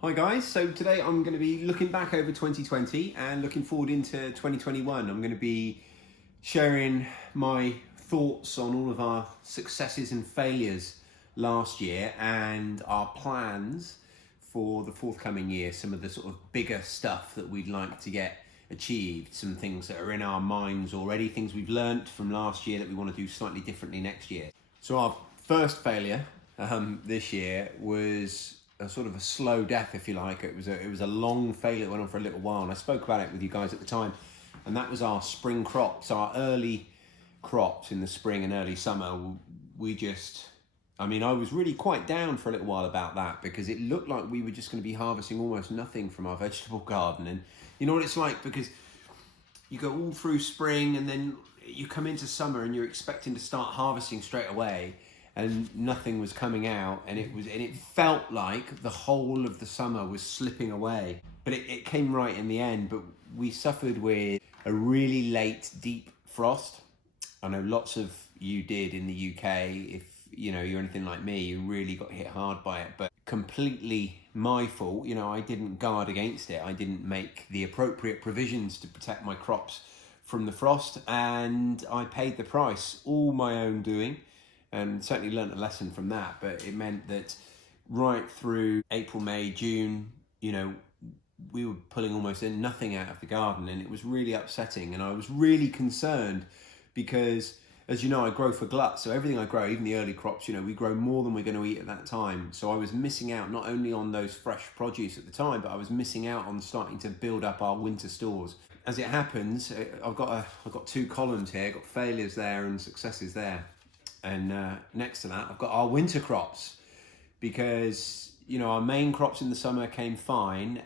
Hi guys, so today I'm going to be looking back over 2020 and looking forward into 2021. I'm going to be sharing my thoughts on all of our successes and failures last year and our plans for the forthcoming year, some of the sort of bigger stuff that we'd like to get achieved, some things that are in our minds already, things we've learnt from last year that we want to do slightly differently next year. So our first failure this year was a sort of a slow death, if you like. It was a long failure that went on for a little while, and I spoke about it with you guys at the time, and that was our spring crops, our early crops in the spring and early summer. I was really quite down for a little while about that because it looked like we were just going to be harvesting almost nothing from our vegetable garden. And you know what it's like, because you go all through spring and then you come into summer and you're expecting to start harvesting straight away, and nothing was coming out, and it felt like the whole of the summer was slipping away. But it came right in the end. But we suffered with a really late deep frost. I know lots of you did in the UK. If you know you're anything like me, you really got hit hard by it. But completely my fault. I didn't guard against it. I didn't make the appropriate provisions to protect my crops from the frost, and I paid the price, all my own doing. And certainly learnt a lesson from that. But it meant that right through April, May, June, we were pulling almost nothing out of the garden, and it was really upsetting. And I was really concerned because, as you know, I grow for glut. So everything I grow, even the early crops, we grow more than we're going to eat at that time. So I was missing out not only on those fresh produce at the time, but I was missing out on starting to build up our winter stores. As it happens, I've got two columns here. I've got failures there and successes there. And next to that, I've got our winter crops, because our main crops in the summer came fine,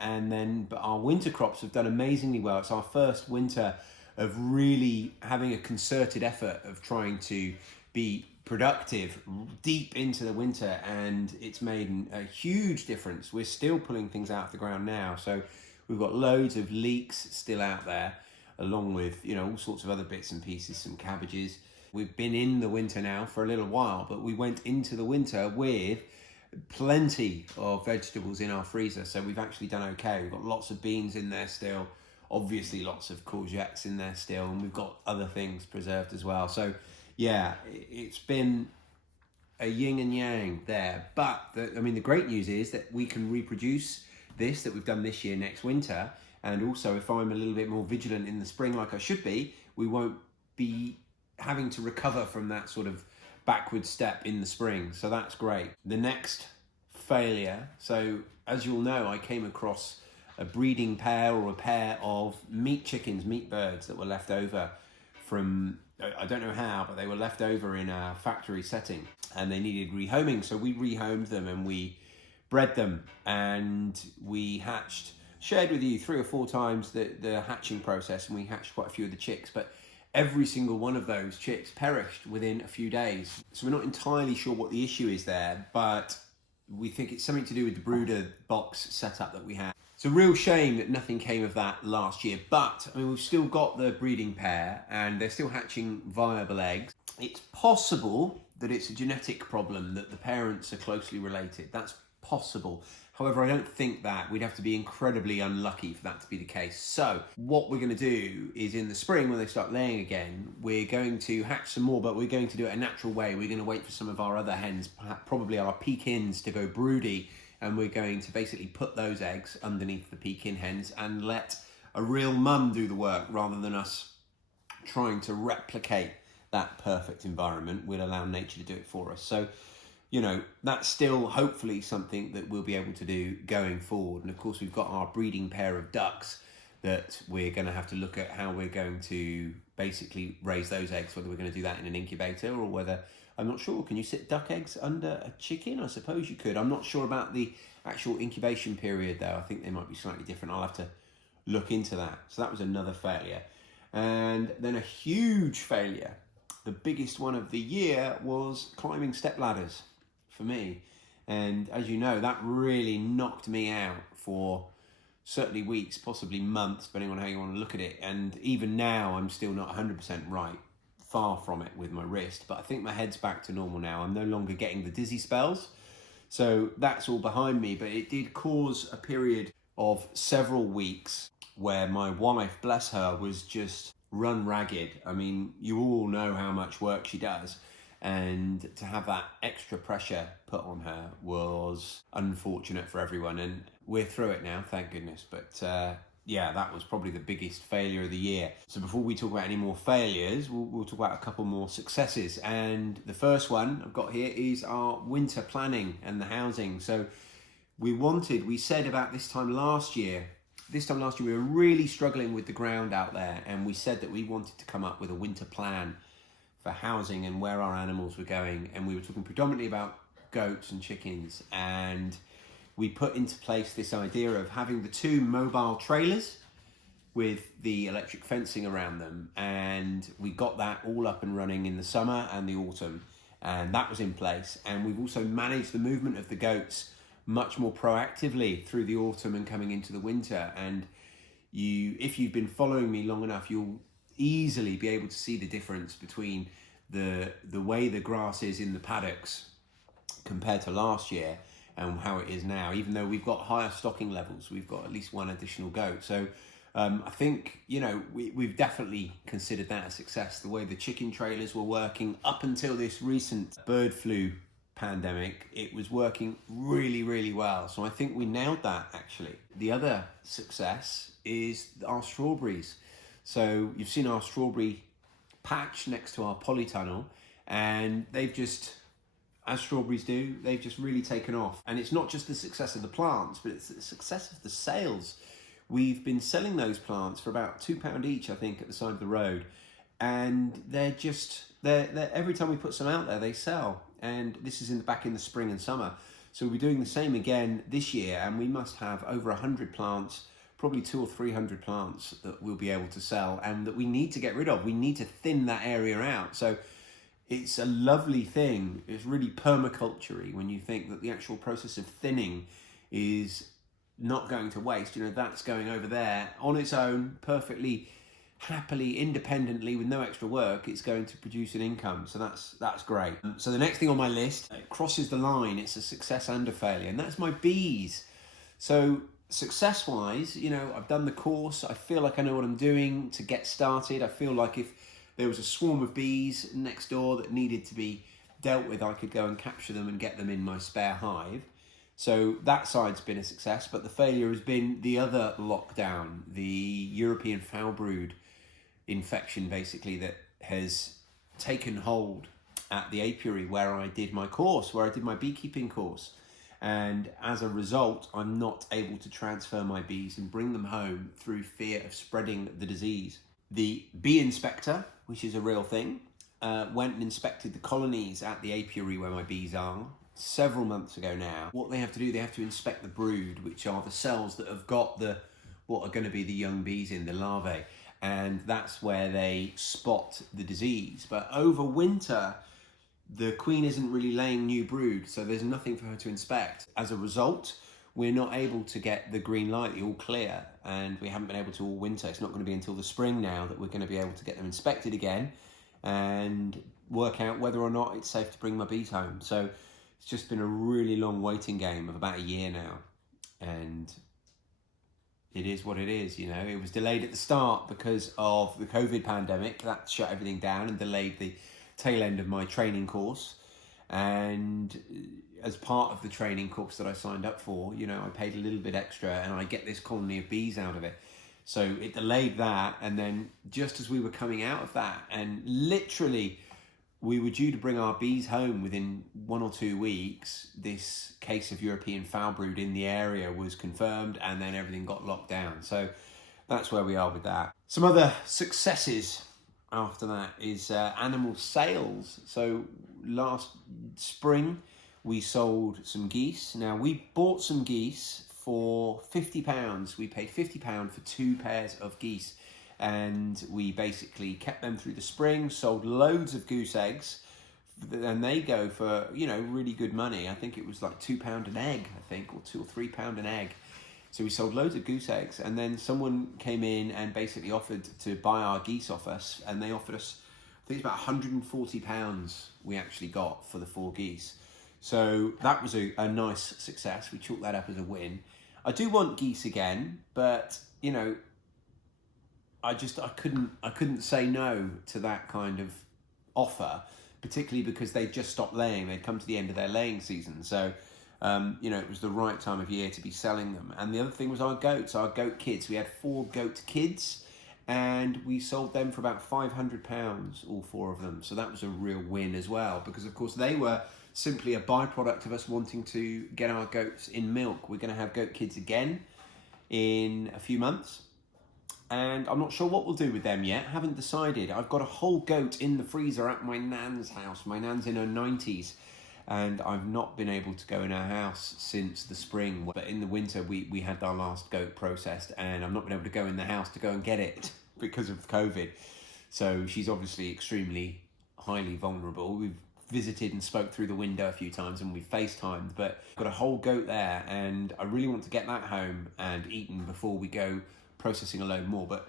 but our winter crops have done amazingly well. It's our first winter of really having a concerted effort of trying to be productive deep into the winter, and it's made a huge difference. We're still pulling things out of the ground now, so we've got loads of leeks still out there, along with all sorts of other bits and pieces, some cabbages. We've been in the winter now for a little while, but we went into the winter with plenty of vegetables in our freezer, so we've actually done okay. We've got lots of beans in there still, obviously lots of courgettes in there still, and we've got other things preserved as well. So yeah, it's been a yin and yang there. But the great news is that we can reproduce this that we've done this year next winter, and also if I'm a little bit more vigilant in the spring like I should be, we won't be having to recover from that sort of backward step in the spring. So that's great. The next failure, so as you'll know, I came across a breeding pair or a pair of meat birds that were left over from, I don't know how, but they were left over in a factory setting and they needed rehoming. So we rehomed them and we bred them, and we hatched, shared with you 3 or 4 times the hatching process, and we hatched quite a few of the chicks, but every single one of those chicks perished within a few days. So we're not entirely sure what the issue is there, but we think it's something to do with the brooder box setup that we had. It's a real shame that nothing came of that last year, but we've still got the breeding pair and they're still hatching viable eggs. It's possible that it's a genetic problem, that the parents are closely related. That's possible. However, I don't think that. We'd have to be incredibly unlucky for that to be the case. So what we're going to do is, in the spring when they start laying again, we're going to hatch some more, but we're going to do it a natural way. We're going to wait for some of our other hens, probably our Pekin, to go broody, and we're going to basically put those eggs underneath the Pekin hens and let a real mum do the work rather than us trying to replicate that perfect environment. We'll allow nature to do it for us. So that's still hopefully something that we'll be able to do going forward. And of course, we've got our breeding pair of ducks that we're going to have to look at how we're going to basically raise those eggs, whether we're going to do that in an incubator or whether, I'm not sure. Can you sit duck eggs under a chicken? I suppose you could. I'm not sure about the actual incubation period though. I think they might be slightly different. I'll have to look into that. So that was another failure. And then a huge failure, the biggest one of the year, was climbing step ladders for me. And as you know, that really knocked me out for certainly weeks, possibly months, depending on how you want to look at it. And even now, I'm still not 100% right, far from it with my wrist, but I think my head's back to normal now. I'm no longer getting the dizzy spells. So that's all behind me, but it did cause a period of several weeks where my wife, bless her, was just run ragged. I mean, you all know how much work she does, and to have that extra pressure put on her was unfortunate for everyone, and we're through it now, thank goodness. But yeah, that was probably the biggest failure of the year. So before we talk about any more failures, we'll talk about a couple more successes. And the first one I've got here is our winter planning and the housing. So we said about this time last year we were really struggling with the ground out there, and we said that we wanted to come up with a winter plan for housing and where our animals were going. And we were talking predominantly about goats and chickens, and we put into place this idea of having the 2 mobile trailers with the electric fencing around them, and we got that all up and running in the summer and the autumn, and that was in place. And we've also managed the movement of the goats much more proactively through the autumn and coming into the winter. And if you've been following me long enough, you'll easily be able to see the difference between the way the grass is in the paddocks compared to last year and how it is now. Even though we've got higher stocking levels, we've got at least 1 additional goat. So I think, we've definitely considered that a success. The way the chicken trailers were working up until this recent bird flu pandemic, it was working really, really well. So I think we nailed that, actually. The other success is our strawberries. So you've seen our strawberry patch next to our polytunnel, and they've just, as strawberries do, they've just really taken off. And it's not just the success of the plants, but it's the success of the sales. We've been selling those plants for about £2 each, I think, at the side of the road. And they're every time we put some out there, they sell. And this is back in the spring and summer. So we'll be doing the same again this year, and we must have over 100 plants, probably 200 or 300 plants that we'll be able to sell and that we need to get rid of. We need to thin that area out. So it's a lovely thing. It's really permaculture-y when you think that the actual process of thinning is not going to waste. That's going over there on its own, perfectly happily, independently, with no extra work. It's going to produce an income. So that's great. So the next thing on my list, it crosses the line. It's a success and a failure, and that's my bees. So success-wise, I've done the course. I feel like I know what I'm doing to get started. I feel like if there was a swarm of bees next door that needed to be dealt with, I could go and capture them and get them in my spare hive. So that side's been a success, but the failure has been the other lockdown, the European foul brood infection, basically, that has taken hold at the apiary where I did my course, where I did my beekeeping course. And as a result, I'm not able to transfer my bees and bring them home through fear of spreading the disease. The bee inspector, which is a real thing, went and inspected the colonies at the apiary where my bees are several months ago now. What they have to do, they have to inspect the brood, which are the cells that have got what are going to be the young bees in, the larvae. And that's where they spot the disease. But over winter, the queen isn't really laying new brood, so there's nothing for her to inspect. As a result, we're not able to get the green light, the all clear, and we haven't been able to all winter. It's not going to be until the spring now that we're going to be able to get them inspected again and work out whether or not it's safe to bring my bees home. So it's just been a really long waiting game of about a year now, and it is what it is. It was delayed at the start because of the COVID pandemic. That shut everything down and delayed the tail end of my training course. And as part of the training course that I signed up for, I paid a little bit extra and I get this colony of bees out of it. So it delayed that. And then just as we were coming out of that, and literally we were due to bring our bees home within 1 or 2 weeks, this case of European foul brood in the area was confirmed, and then everything got locked down. So that's where we are with that. Some other successes after that is animal sales. So last spring we sold some geese. Now we bought some geese for £50. We paid £50 for 2 pairs of geese, and we basically kept them through the spring, sold loads of goose eggs, and they go for really good money. I think it was like £2 an egg, or £2 or £3 an egg. So we sold loads of goose eggs, and then someone came in and basically offered to buy our geese off us, and they offered us, I think it's about £140 we actually got for the 4 geese. So that was a nice success. We chalked that up as a win. I do want geese again, but you know, I couldn't say no to that kind of offer, particularly because they just stopped laying. They'd come to the end of their laying season, so you know, it was the right time of year to be selling them. And the other thing was our goats, our goat kids. We had 4 goat kids, and we sold them for about £500, all 4 of them. So that was a real win as well, because of course they were simply a byproduct of us wanting to get our goats in milk. We're going to have goat kids again in a few months, and I'm not sure what we'll do with them yet. Haven't decided. I've got a whole goat in the freezer at my nan's house. My nan's in her 90s, and I've not been able to go in her house since the spring. But in the winter, we had our last goat processed, and I've not been able to go in the house to go and get it because of COVID. So she's obviously extremely highly vulnerable. We've visited and spoke through the window a few times, and we FaceTimed, but I've got a whole goat there, and I really want to get that home and eaten before we go processing a load more. But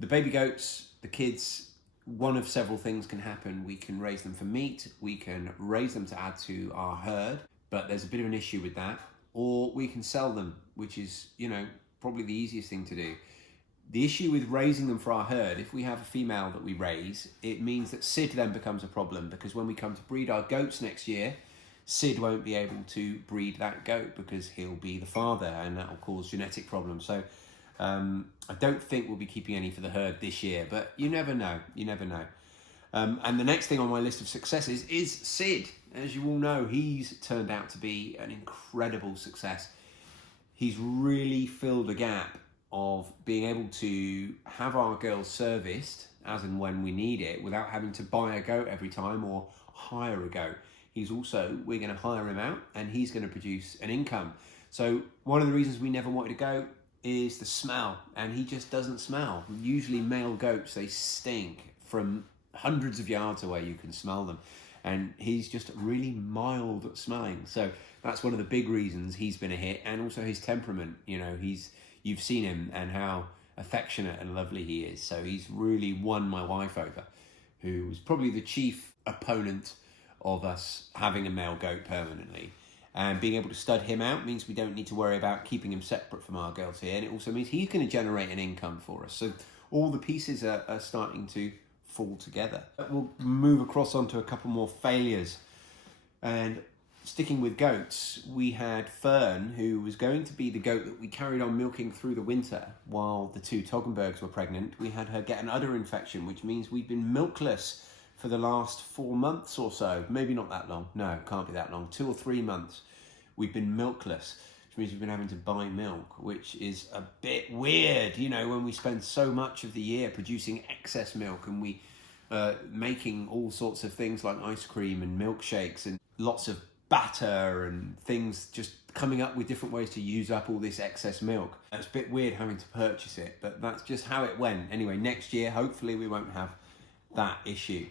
the baby goats, the kids, one of several things can happen. We can raise them for meat, we can raise them to add to our herd, but there's a bit of an issue with that, or we can sell them, which is, you know, probably the easiest thing to do. The issue with raising them for our herd, if we have a female that we raise, it means that Sid then becomes a problem, because when we come to breed our goats next year, Sid won't be able to breed that goat because he'll be the father, and that will cause genetic problems. So I don't think we'll be keeping any for the herd this year, but you never know, you never know. And the next thing on my list of successes is Sid. As you all know, he's turned out to be an incredible success. He's really filled a gap of being able to have our girls serviced as and when we need it without having to buy a goat every time or hire a goat. We're going to hire him out, and he's going to produce an income. So one of the reasons we never wanted to go is the smell, and he just doesn't smell. Usually male goats, they stink from hundreds of yards away. You can smell them, and he's just really mild smelling. So that's one of the big reasons he's been a hit, and also his temperament. You know, you've seen him and how affectionate and lovely he is. So he's really won my wife over, who was probably the chief opponent of us having a male goat permanently. And being able to stud him out means we don't need to worry about keeping him separate from our girls here. And it also means he's going to generate an income for us. So all the pieces are starting to fall together. We'll move across onto a couple more failures. And sticking with goats, we had Fern, who was going to be the goat that we carried on milking through the winter while the 2 Toggenburgs were pregnant. We had her get an udder infection, which means we've been milkless for the last 4 months or so. Maybe not that long. No, can't be that long. 2 or 3 months. We've been milkless, which means we've been having to buy milk, which is a bit weird, you know, when we spend so much of the year producing excess milk, and we making all sorts of things like ice cream and milkshakes and lots of batter and things, just coming up with different ways to use up all this excess milk. It's a bit weird having to purchase it, but that's just how it went. Anyway, next year, hopefully we won't have that issue.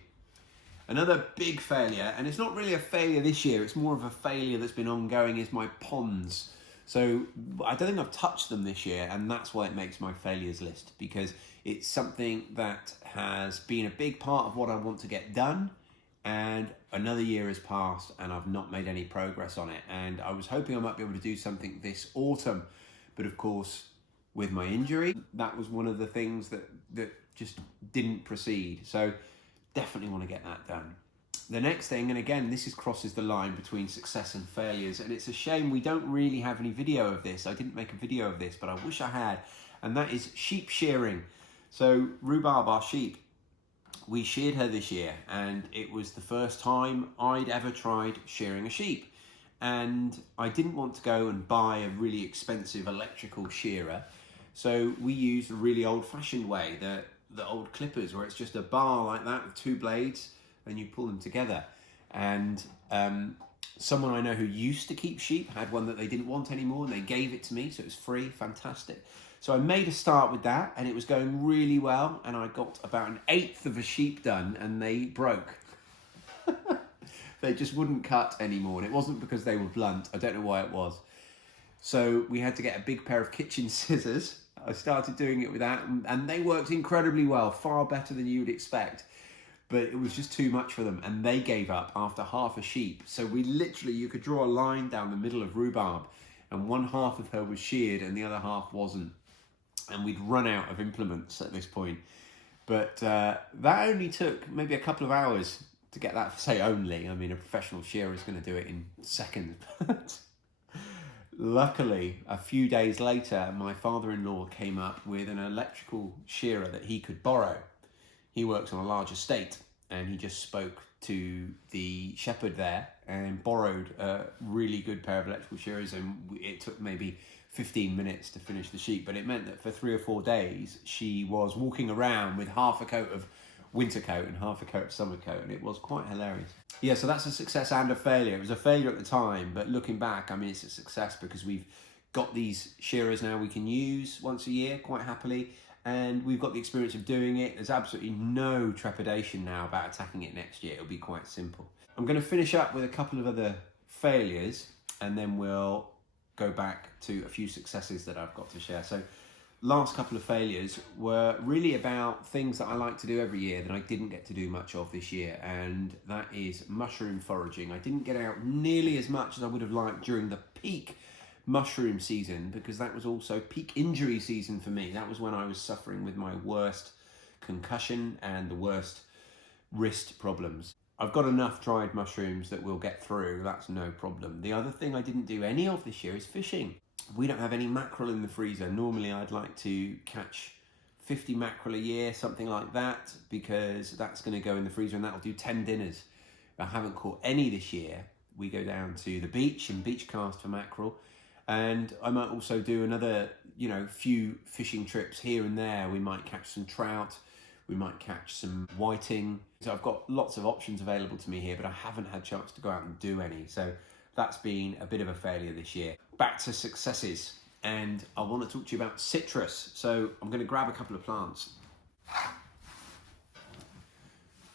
Another big failure, and it's not really a failure this year, it's more of a failure that's been ongoing, is my ponds. So I don't think I've touched them this year, and that's why it makes my failures list, because it's something that has been a big part of what I want to get done, and another year has passed and I've not made any progress on it. And I was hoping I might be able to do something this autumn, but of course with my injury, that was one of the things that just didn't proceed. So definitely want to get that done. The next thing, and again, this crosses the line between success and failures, and it's a shame we don't really have any video of this. I didn't make a video of this, but I wish I had, and that is sheep shearing. So Rhubarb, our sheep, we sheared her this year, and it was the first time I'd ever tried shearing a sheep. And I didn't want to go and buy a really expensive electrical shearer, so we used a really old-fashioned way, the old clippers, where it's just a bar like that with 2 blades and you pull them together. And someone I know who used to keep sheep had one that they didn't want anymore, and they gave it to me, so it was free. Fantastic. So I made a start with that, and it was going really well, and I got about 1/8 of a sheep done, and they broke. They just wouldn't cut anymore, and it wasn't because they were blunt. I don't know why it was. So we had to get a big pair of kitchen scissors. I started doing it with that, and they worked incredibly well, far better than you would expect. but it was just too much for them, and they gave up after half a sheep. So we literally, you could draw a line down the middle of rhubarb, and one half of her was sheared and the other half wasn't. And we'd run out of implements at this point. But that only took maybe a couple of hours to get that. Say only, I mean, a professional shearer is going to do it in seconds. Luckily, a few days later, my father-in-law came up with an electrical shearer that he could borrow. He works on a large estate, and he just spoke to the shepherd there and borrowed a really good pair of electrical shearers, and it took maybe 15 minutes to finish the sheep, but it meant that for 3 or 4 days she was walking around with half a coat of winter coat and half a coat of summer coat, and it was quite hilarious. Yeah, so that's a success and a failure. It was a failure at the time, but looking back, I mean, it's a success because we've got these shearers now we can use once a year quite happily, and we've got the experience of doing it. There's absolutely no trepidation now about attacking it next year. It'll be quite simple. I'm going to finish up with a couple of other failures, and then we'll go back to a few successes that I've got to share. So last couple of failures were really about things that I like to do every year that I didn't get to do much of this year, and that is mushroom foraging. I didn't get out nearly as much as I would have liked during the peak mushroom season, because that was also peak injury season for me. That was when I was suffering with my worst concussion and the worst wrist problems. I've got enough dried mushrooms that we'll get through, that's no problem. The other thing I didn't do any of this year is fishing. We don't have any mackerel in the freezer. Normally I'd like to catch 50 mackerel a year, something like that, because that's going to go in the freezer and that'll do 10 dinners. I haven't caught any this year. We go down to the beach and beach cast for mackerel, and I might also do another, few fishing trips here and there. We might catch some trout, we might catch some whiting. So I've got lots of options available to me here, but I haven't had a chance to go out and do any. So that's been a bit of a failure this year. Back to successes, and I want to talk to you about citrus. So I'm going to grab a couple of plants.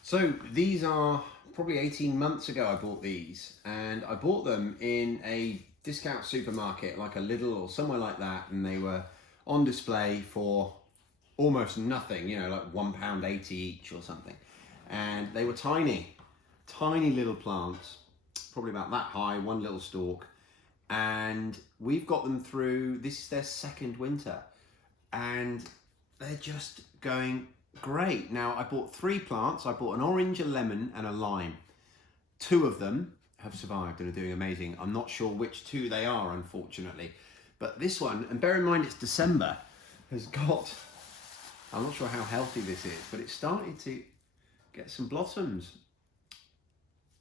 So these are probably 18 months ago I bought these, and I bought them in a discount supermarket like a Lidl or somewhere like that, and they were on display for almost nothing, like £1.80 each or something. And they were tiny little plants, probably about that high, one little stalk. And we've got them through, this is their second winter, and they're just going great. Now, I bought 3 plants. I bought an orange, a lemon, and a lime. 2 of them have survived and are doing amazing. I'm not sure which 2 they are, unfortunately. But this one, and bear in mind it's December, has got, I'm not sure how healthy this is, but it's started to get some blossoms.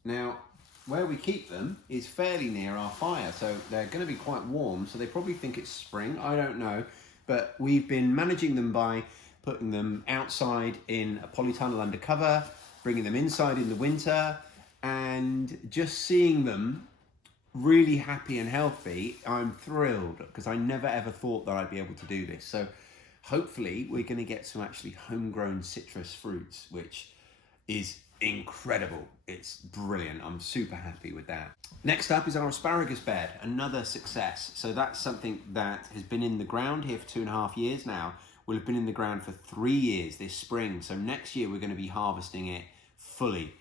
Now, where we keep them is fairly near our fire, so they're going to be quite warm, so they probably think it's spring, I don't know. But we've been managing them by putting them outside in a polytunnel under cover, bringing them inside in the winter, and just seeing them really happy and healthy. I'm thrilled, because I never ever thought that I'd be able to do this. So hopefully we're going to get some actually homegrown citrus fruits, which is incredible. It's brilliant. I'm super happy with that. Next up is our asparagus bed, another success. So that's something that has been in the ground here for 2.5 years now. Will have been in the ground for 3 years this spring. So next year we're going to be harvesting it fully.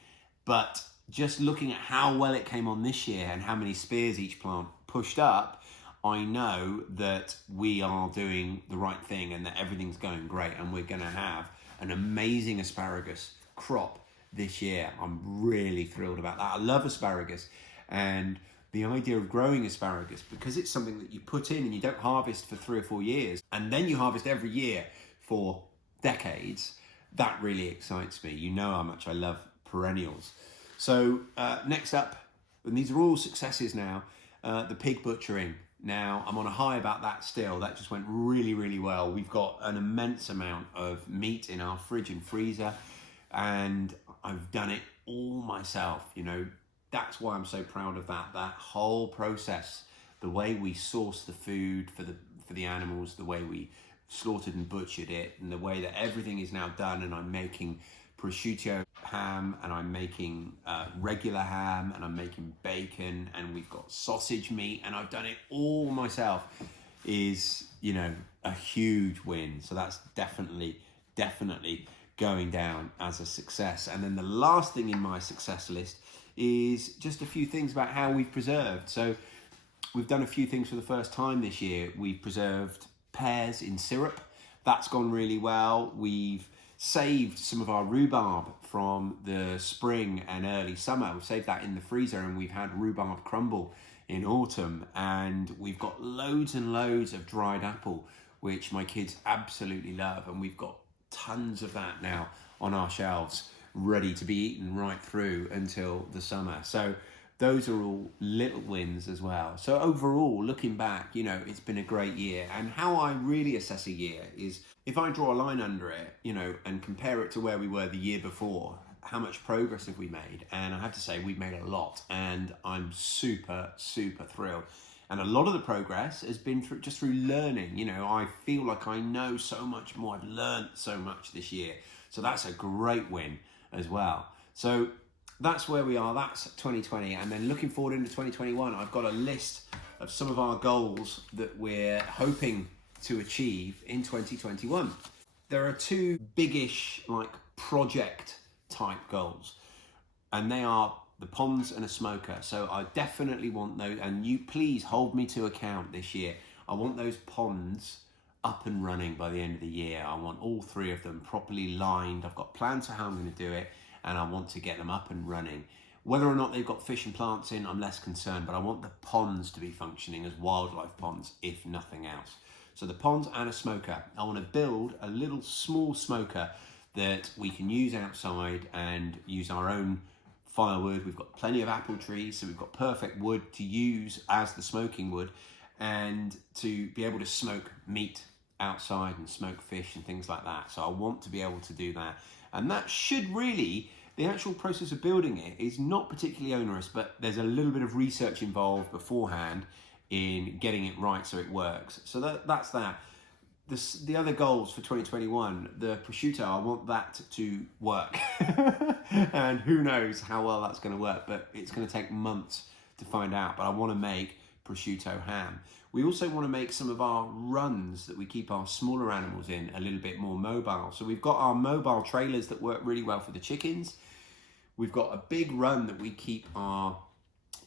But just looking at how well it came on this year and how many spears each plant pushed up, I know that we are doing the right thing and that everything's going great, and we're going to have an amazing asparagus crop this year. I'm really thrilled about that. I love asparagus, and the idea of growing asparagus, because it's something that you put in and you don't harvest for 3 or 4 years, and then you harvest every year for decades, that really excites me. You know how much I love perennials. So next up, and these are all successes now, the pig butchering. Now, I'm on a high about that still. That just went really, really well. We've got an immense amount of meat in our fridge and freezer, and I've done it all myself. That's why I'm so proud of that whole process, the way we source the food for the animals, the way we slaughtered and butchered it, and the way that everything is now done. And I'm making prosciutto ham, and I'm making regular ham, and I'm making bacon, and we've got sausage meat, and I've done it all myself, is a huge win. So that's definitely going down as a success. And then the last thing in my success list is just a few things about how we've preserved. So we've done a few things for the first time this year. We've preserved pears in syrup. That's gone really well. We've saved some of our rhubarb from the spring and early summer. We've saved that in the freezer, and we've had rhubarb crumble in autumn. And we've got loads and loads of dried apple, which my kids absolutely love. And we've got tons of that now on our shelves, ready to be eaten right through until the summer. So those are all little wins as well. So overall, looking back, you know, it's been a great year. And how I really assess a year is if I draw a line under it, you know, and compare it to where we were the year before, how much progress have we made? And I have to say we've made a lot, and I'm super, super thrilled. And a lot of the progress has been through learning. You know, I feel like I know so much more. I've learned so much this year. So that's a great win as well. So that's where we are. That's 2020. And then looking forward into 2021, I've got a list of some of our goals that we're hoping to achieve in 2021. There are two biggish, like, project type goals, and they are the ponds and a smoker. So I definitely want those, and you please hold me to account this year. I want those ponds up and running by the end of the year. I want all three of them properly lined. I've got plans for how I'm going to do it, and I want to get them up and running. Whether or not they've got fish and plants in, I'm less concerned, but I want the ponds to be functioning as wildlife ponds, if nothing else. So the ponds and a smoker. I want to build a little small smoker that we can use outside and use our own firewood. We've got plenty of apple trees, so we've got perfect wood to use as the smoking wood, and to be able to smoke meat outside and smoke fish and things like that. So I want to be able to do that. And that should really, the actual process of building it is not particularly onerous, but there's a little bit of research involved beforehand in getting it right so it works. So that's that. The other goals for 2021, the prosciutto, I want that to work. And who knows how well that's going to work, but it's going to take months to find out. But I want to make prosciutto ham. We also want to make some of our runs that we keep our smaller animals in a little bit more mobile. So we've got our mobile trailers that work really well for the chickens. We've got a big run that we keep our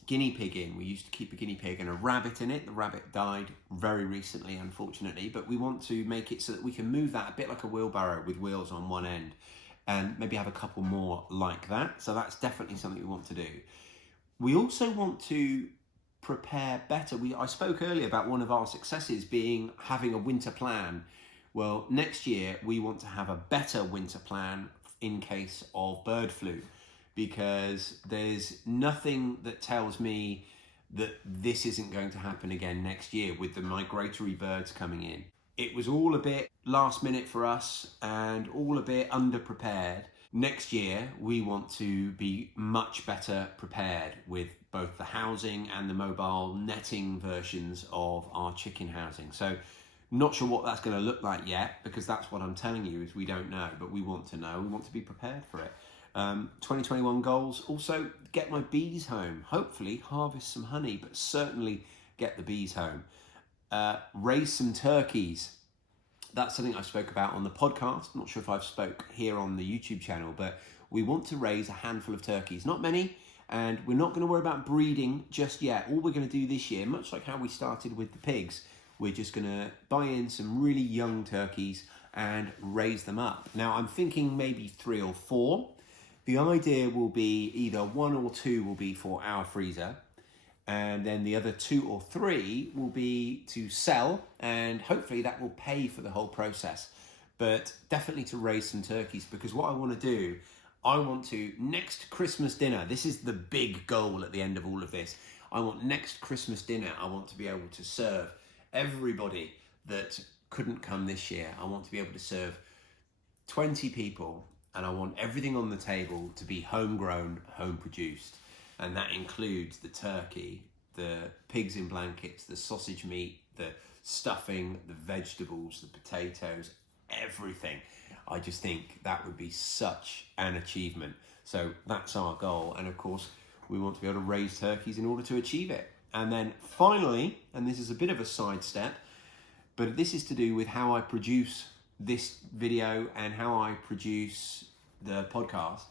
guinea pig in. We used to keep a guinea pig and a rabbit in it. The rabbit died very recently, unfortunately, but we want to make it so that we can move that a bit like a wheelbarrow with wheels on one end, and maybe have a couple more like that. So that's definitely something we want to do. We also want to prepare better. I spoke earlier about one of our successes being having a winter plan. Well, next year we want to have a better winter plan in case of bird flu, because there's nothing that tells me that this isn't going to happen again next year with the migratory birds coming in. It was all a bit last minute for us and all a bit underprepared. Next year, we want to be much better prepared with both the housing and the mobile netting versions of our chicken housing. So not sure what that's going to look like yet, because that's what I'm telling you is we don't know, but we want to know. We want to be prepared for it. 2021 goals, also get my bees home, hopefully harvest some honey, but certainly get the bees home. Raise some turkeys. That's something I spoke about on the podcast. I'm not sure if I've spoke here on the YouTube channel, but we want to raise a handful of turkeys, not many, and we're not going to worry about breeding just yet. All we're going to do this year, much like how we started with the pigs, we're just going to buy in some really young turkeys and raise them up. Now I'm thinking maybe 3 or 4. The idea will be either 1 or 2 will be for our freezer, and then the other 2 or 3 will be to sell, and hopefully that will pay for the whole process. But definitely to raise some turkeys, because what I want to do, I want to, next Christmas dinner, this is the big goal at the end of all of this, I want next Christmas dinner, I want to be able to serve everybody that couldn't come this year. I want to be able to serve 20 people, and I want everything on the table to be homegrown, home produced. And that includes the turkey, the pigs in blankets, the sausage meat, the stuffing, the vegetables, the potatoes, everything. I just think that would be such an achievement. So that's our goal. And of course, we want to be able to raise turkeys in order to achieve it. And then finally, and this is a bit of a sidestep, but this is to do with how I produce this video and how I produce the podcast,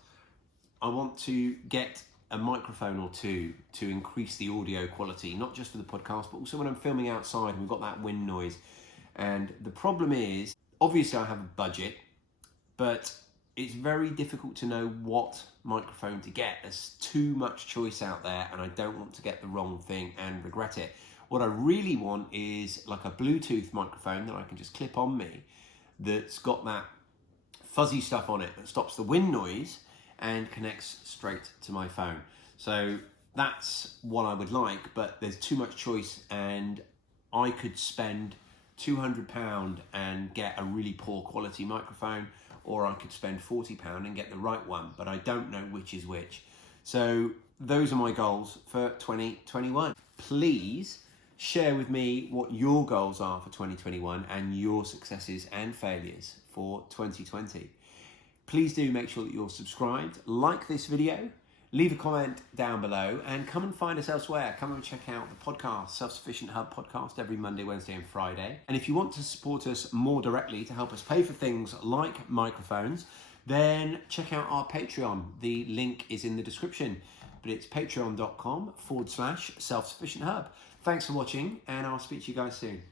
I want to get a microphone or two to increase the audio quality, not just for the podcast, but also when I'm filming outside and we've got that wind noise. And the problem is, obviously I have a budget, but it's very difficult to know what microphone to get. There's too much choice out there and I don't want to get the wrong thing and regret it. What I really want is like a Bluetooth microphone that I can just clip on me, that's got that fuzzy stuff on it that stops the wind noise and connects straight to my phone. So that's what I would like, but there's too much choice, and I could spend £200 and get a really poor quality microphone, or I could spend £40 and get the right one, but I don't know which is which. So those are my goals for 2021. Please share with me what your goals are for 2021 and your successes and failures for 2020. Please do make sure that you're subscribed, like this video, leave a comment down below, and come and find us elsewhere. Come and check out the podcast, Self-Sufficient Hub podcast, every Monday, Wednesday and Friday. And if you want to support us more directly to help us pay for things like microphones, then check out our Patreon. The link is in the description, but it's patreon.com/self-sufficient hub. Thanks for watching, and I'll speak to you guys soon.